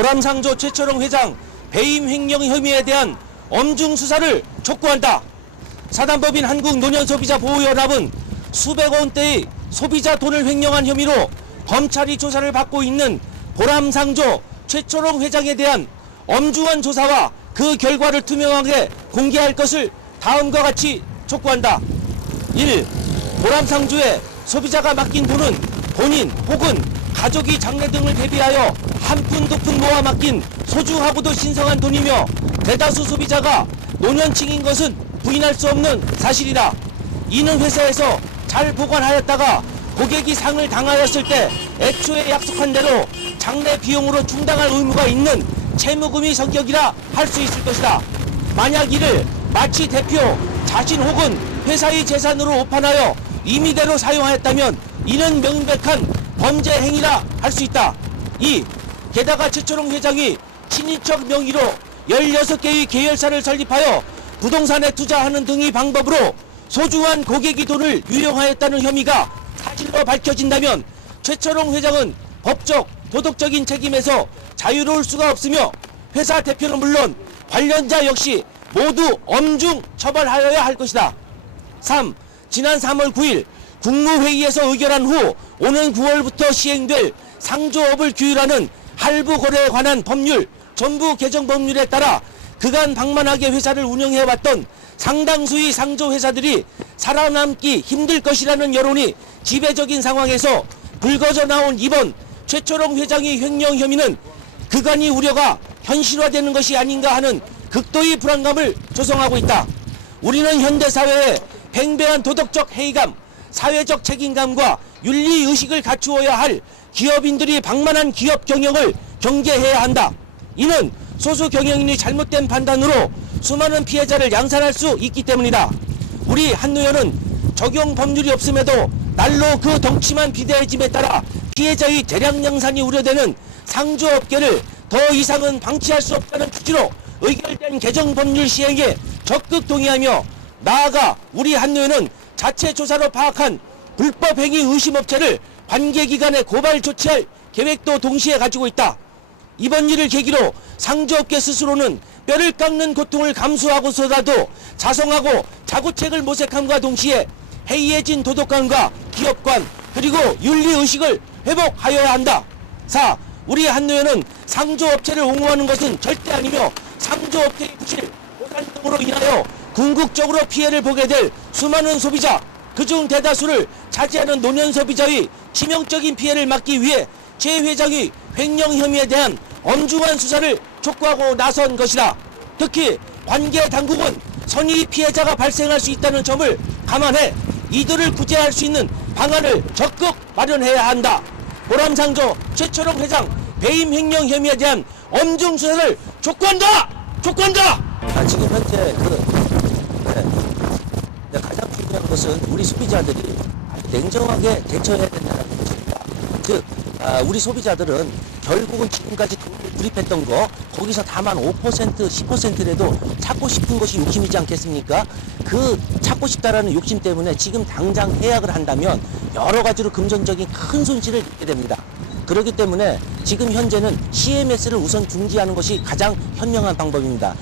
보람상조 최철용 회장 배임 횡령 혐의에 대한 엄중 수사를 촉구한다. 사단법인 한국노년소비자보호연합은 수백억 원대의 소비자 돈을 횡령한 혐의로 검찰이 조사를 받고 있는 보람상조 최철용 회장에 대한 엄중한 조사와 그 결과를 투명하게 공개할 것을 다음과 같이 촉구한다. 1. 보람상조에 소비자가 맡긴 돈은 본인 혹은 가족이 장래 등을 대비하여 한 푼 두 푼 모아 맡긴 소중하고도 신성한 돈이며 대다수 소비자가 노년층인 것은 부인할 수 없는 사실이다. 이는 회사에서 잘 보관하였다가 고객이 상을 당하였을 때 애초에 약속한 대로 장래 비용으로 충당할 의무가 있는 채무금이 성격이라 할 수 있을 것이다. 만약 이를 마치 대표 자신 혹은 회사의 재산으로 오판하여 임의대로 사용하였다면 이는 명백한 범죄 행위라 할 수 있다. 2. 게다가 최철용 회장이 친인척 명의로 16개의 계열사를 설립하여 부동산에 투자하는 등의 방법으로 소중한 고객의 돈을 유용하였다는 혐의가 사실로 밝혀진다면 최철용 회장은 법적, 도덕적인 책임에서 자유로울 수가 없으며 회사 대표는 물론 관련자 역시 모두 엄중 처벌하여야 할 것이다. 3. 지난 3월 9일 국무회의에서 의결한 후 오는 9월부터 시행될 상조업을 규율하는 할부 거래에 관한 법률 전부 개정 법률에 따라 그간 방만하게 회사를 운영해왔던 상당수의 상조 회사들이 살아남기 힘들 것이라는 여론이 지배적인 상황에서 불거져 나온 이번 최철용 회장의 횡령 혐의는 그간의 우려가 현실화되는 것이 아닌가 하는 극도의 불안감을 조성하고 있다. 우리는 현대사회에 팽배한 도덕적 회의감, 사회적 책임감과 윤리의식을 갖추어야 할 기업인들이 방만한 기업 경영을 경계해야 한다. 이는 소수 경영인이 잘못된 판단으로 수많은 피해자를 양산할 수 있기 때문이다. 우리 한노연은 적용 법률이 없음에도 날로 그 덩치만 비대해짐에 따라 피해자의 대량 양산이 우려되는 상조업계를 더 이상은 방치할 수 없다는 취지로 의결된 개정 법률 시행에 적극 동의하며 나아가 우리 한노연은 자체 조사로 파악한 불법행위 의심업체를 관계기관에 고발 조치할 계획도 동시에 가지고 있다. 이번 일을 계기로 상조업계 스스로는 뼈를 깎는 고통을 감수하고서라도 자성하고 자구책을 모색함과 동시에 해이해진 도덕관과 기업관 그리고 윤리의식을 회복하여야 한다. 4. 우리 한노연은 상조업체를 옹호하는 것은 절대 아니며 상조업체의 부실, 보상 등으로 인하여 궁극적으로 피해를 보게 될 수많은 소비자, 그중 대다수를 차지하는 노년 소비자의 치명적인 피해를 막기 위해 최 회장의 횡령 혐의에 대한 엄중한 수사를 촉구하고 나선 것이다. 특히 관계 당국은 선의 피해자가 발생할 수 있다는 점을 감안해 이들을 구제할 수 있는 방안을 적극 마련해야 한다. 보람상조 최철용 회장 배임 횡령 혐의에 대한 엄중 수사를 촉구한다! 촉구한다! 지금 현재 가장 중요한 것은 우리 소비자들이 아주 냉정하게 대처해야 된다는 것입니다. 즉 우리 소비자들은 결국은 지금까지 돈을 구입했던 거 거기서 다만 5% 10%라도 찾고 싶은 것이 욕심이지 않겠습니까? 그 찾고 싶다라는 욕심 때문에 지금 당장 해약을 한다면 여러 가지로 금전적인 큰 손실을 입게 됩니다. 그렇기 때문에 지금 현재는 CMS를 우선 중지하는 것이 가장 현명한 방법입니다.